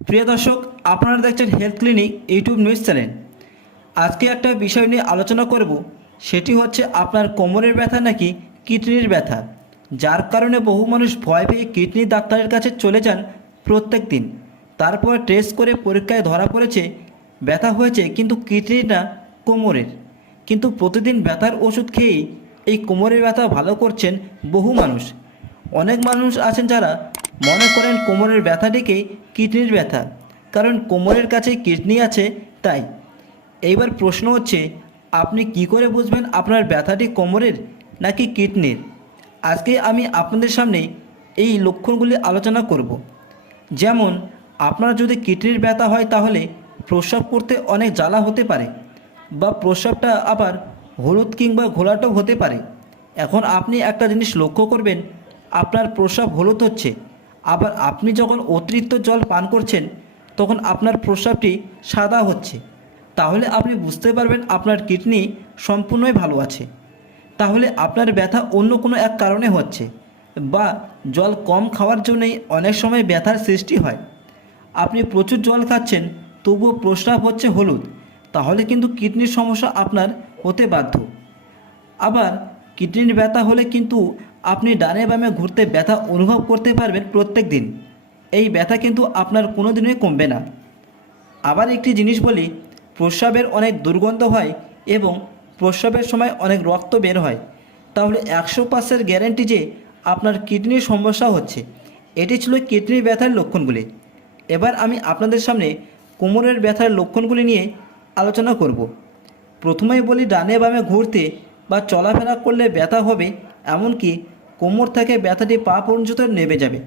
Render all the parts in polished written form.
প্রিয় দর্শক, আপনারা দেখছেন health clinic YouTube news channel. আজকে একটা বিষয় নিয়ে আলোচনা করব, সেটি হচ্ছে আপনার কোমরের ব্যথা নাকি কিডনির ব্যথা, যার কারণে বহু মানুষ ভয় পেয়ে কিডনি ডাক্তারের কাছে চলে যান প্রত্যেক দিন। তারপর টেস্ট করে পরীক্ষায় ধরা পড়েছে ব্যথা হয়েছে কিন্তু কিডনির না, কোমরের। কিন্তু প্রতিদিন ব্যথার ওষুধ খেয়েই এই কোমরের ব্যথা ভালো করছেন বহু মানুষ। অনেক মানুষ আছেন যারা মনে করেন কোমরের ব্যথাটিকে কিডনির ব্যথা, কারণ কোমরের কাছে কিডনি আছে তাই। এইবার প্রশ্ন হচ্ছে, আপনি কি করে বুঝবেন আপনার ব্যথাটি কোমরের নাকি কিডনির? আজকে আমি আপনাদের সামনে এই লক্ষণগুলি আলোচনা করব। যেমন, আপনার যদি কিডনির ব্যথা হয় তাহলে প্রস্রাব করতে অনেক জ্বালা হতে পারে, বা প্রস্রাবটা আবার হলুদ কিংবা ঘোলাটেও হতে পারে। এখন আপনি একটা জিনিস লক্ষ্য করবেন, আপনার প্রস্রাব হলুদ হচ্ছে, আবার আপনি যখন অতিরিক্ত জল পান করছেন তখন আপনার প্রস্রাবটি সাদা হচ্ছে। তাহলে আপনি বুঝতে পারবেন আপনার কিডনি সম্পূর্ণই ভালো আছে। তাহলে আপনার ব্যথা অন্য কোনো এক কারণে হচ্ছে, বা জল কম খাওয়ার জন্যই অনেক সময় ব্যথার সৃষ্টি হয়। আপনি প্রচুর জল খাচ্ছেন তবুও প্রস্রাব হচ্ছে হলুদ, তাহলে কিন্তু কিডনির সমস্যা আপনার হতে বাধ্য। আবার কিডনির ব্যথা হলে কিন্তু আপনি ডানে বামে ঘুরতে ব্যথা অনুভব করতে পারবেন প্রত্যেক দিন। এই ব্যথা কিন্তু আপনার কোনো দিনই কমবে না। আবার একটি জিনিস বলি, প্রস্রাবের অনেক দুর্গন্ধ হয় এবং প্রস্রাবের সময় অনেক রক্ত বের হয়, তাহলে 100% গ্যারেন্টি যে আপনার কিডনির সমস্যা হচ্ছে। এটি ছিল কিডনির ব্যথার লক্ষণগুলি। এবার আমি আপনাদের সামনে কোমরের ব্যথার লক্ষণগুলি নিয়ে আলোচনা করব। প্রথমেই বলি, ডানে বামে ঘুরতে বা চলাফেরা করলে ব্যথা হবে, এমনকি কোমর থেকে ব্যথাটি পা পর্যন্ত নেমে যাবে।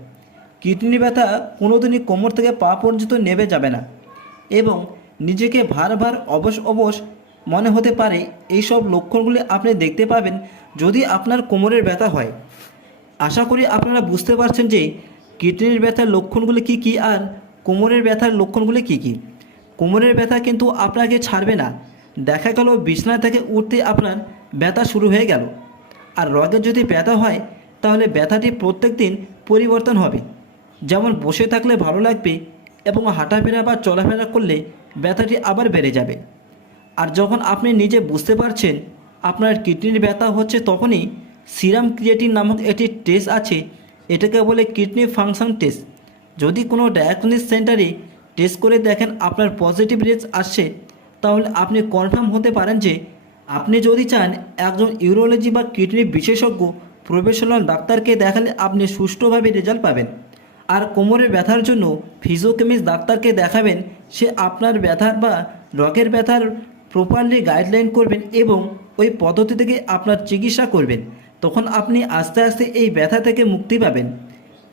কিডনির ব্যথা কোনোদিনই কোমর থেকে পা পর্যন্ত নেমে যাবে না, এবং নিজেকে ভার ভার অবশ অবশ মনে হতে পারে। এইসব লক্ষণগুলি আপনি দেখতে পাবেন যদি আপনার কোমরের ব্যথা হয়। আশা করি আপনারা বুঝতে পারছেন যে কিডনির ব্যথার লক্ষণগুলি কী কী আর কোমরের ব্যথার লক্ষণগুলি কী কী। কোমরের ব্যথা কিন্তু আপনাকে ছাড়বে না। দেখা গেল বিছানা থেকে উঠতে আপনার ব্যথা শুরু হয়ে গেল। আর রগের যদি ব্যথা হয় তাহলে ব্যথাটি প্রত্যেক দিন পরিবর্তন হবে। যেমন বসে থাকলে ভালো লাগবে এবং হাঁটাফেরা বা চলাফেরা করলে ব্যথাটি আবার বেড়ে যাবে। আর যখন আপনি নিজে বুঝতে পারছেন আপনার কিডনির ব্যথা হচ্ছে, তখনই সিরাম ক্রিয়েটিন নামক একটি টেস্ট আছে, এটাকে বলে কিডনি ফাংশন টেস্ট। যদি কোনো ডায়াগনোস্টিক সেন্টারে টেস্ট করে দেখেন আপনার পজিটিভ রেজাল্ট আসছে, তাহলে আপনি কনফার্ম হতে পারেন যে আপনি যদি চান একজন ইউরোলজি বা কিডনি বিশেষজ্ঞ প্রফেশনাল ডাক্তারকে দেখালে আপনি সুষ্ঠুভাবে রেজাল্ট পাবেন। আর কোমরের ব্যথার জন্য ফিজিওকেমিস্ট ডাক্তারকে দেখাবেন, সে আপনার ব্যথার বা রগের ব্যথার প্রপারলি গাইডলাইন করবেন এবং ওই পদ্ধতি থেকে আপনার চিকিৎসা করবেন। তখন আপনি আস্তে আস্তে এই ব্যথা থেকে মুক্তি পাবেন।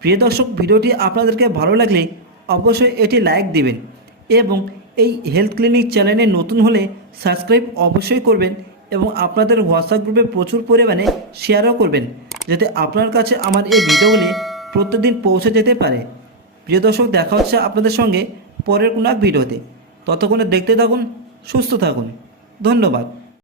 প্রিয় দর্শক, ভিডিওটি আপনাদেরকে ভালো লাগলে অবশ্যই এটি লাইক দিবেন, এবং এই হেলথ ক্লিনিক চ্যানেলে নতুন হলে সাবস্ক্রাইব অবশ্যই করবেন, এবং আপনাদের হোয়াটসঅ্যাপ গ্রুপে প্রচুর পরিমাণে শেয়ারও করবেন, যাতে আপনার কাছে আমার এই ভিডিওগুলি প্রতিদিন পৌঁছে যেতে পারে। প্রিয় দর্শক, দেখা হচ্ছে আপনাদের সঙ্গে পরের কোনো এক ভিডিওতে। ততক্ষণে দেখতে থাকুন, সুস্থ থাকুন। ধন্যবাদ।